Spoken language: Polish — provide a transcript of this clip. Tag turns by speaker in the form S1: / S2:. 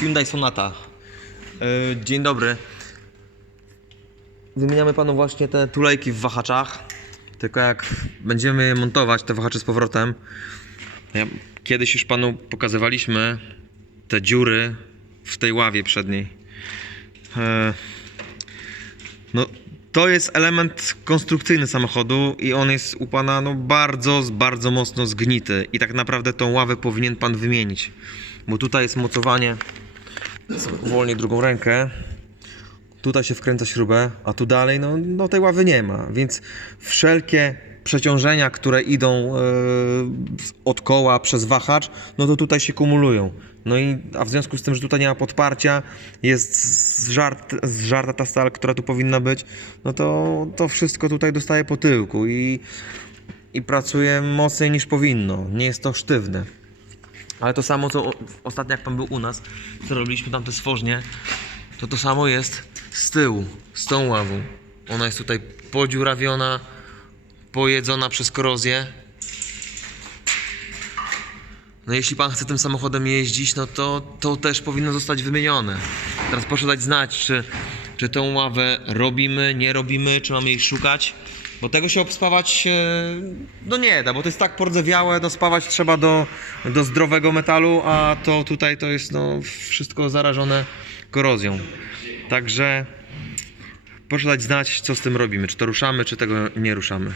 S1: Hyundai Sonata. E, Dzień dobry. Wymieniamy panu właśnie te tulejki w wahaczach. Tylko jak będziemy montować, te wahacze z powrotem. Kiedyś już panu pokazywaliśmy te dziury w tej ławie przedniej. E, No, to jest element konstrukcyjny samochodu i on jest u pana no, bardzo, bardzo mocno zgnity. I tak naprawdę tą ławę powinien pan wymienić. Bo tutaj jest mocowanie. Uwolnię drugą rękę. Tutaj się wkręca śrubę, a tu dalej, no, no tej ławy nie ma. Więc wszelkie przeciążenia, które idą e, od koła przez wahacz, no to tutaj się kumulują. No i, a w związku z tym, że tutaj nie ma podparcia, jest zżart, zżarta ta stal, która tu powinna być, no to, to wszystko tutaj dostaje po tyłku i, i pracuje mocniej niż powinno. Nie jest to sztywne. Ale to samo, co ostatnio jak pan był u nas, co robiliśmy tam te stworznie, to to samo jest z tyłu, z tą ławą. Ona jest tutaj podziurawiona, pojedzona przez korozję. No jeśli pan chce tym samochodem jeździć, no to to też powinno zostać wymienione. Teraz proszę dać znać, czy, czy tą ławę robimy, nie robimy, czy mamy jej szukać. Bo tego się obspawać e, no nie da, bo to jest tak pordzewiałe, no spawać trzeba do, do zdrowego metalu, a to tutaj to jest no wszystko zarażone korozją. Także proszę dać znać, co z tym robimy, czy to ruszamy, czy tego nie ruszamy.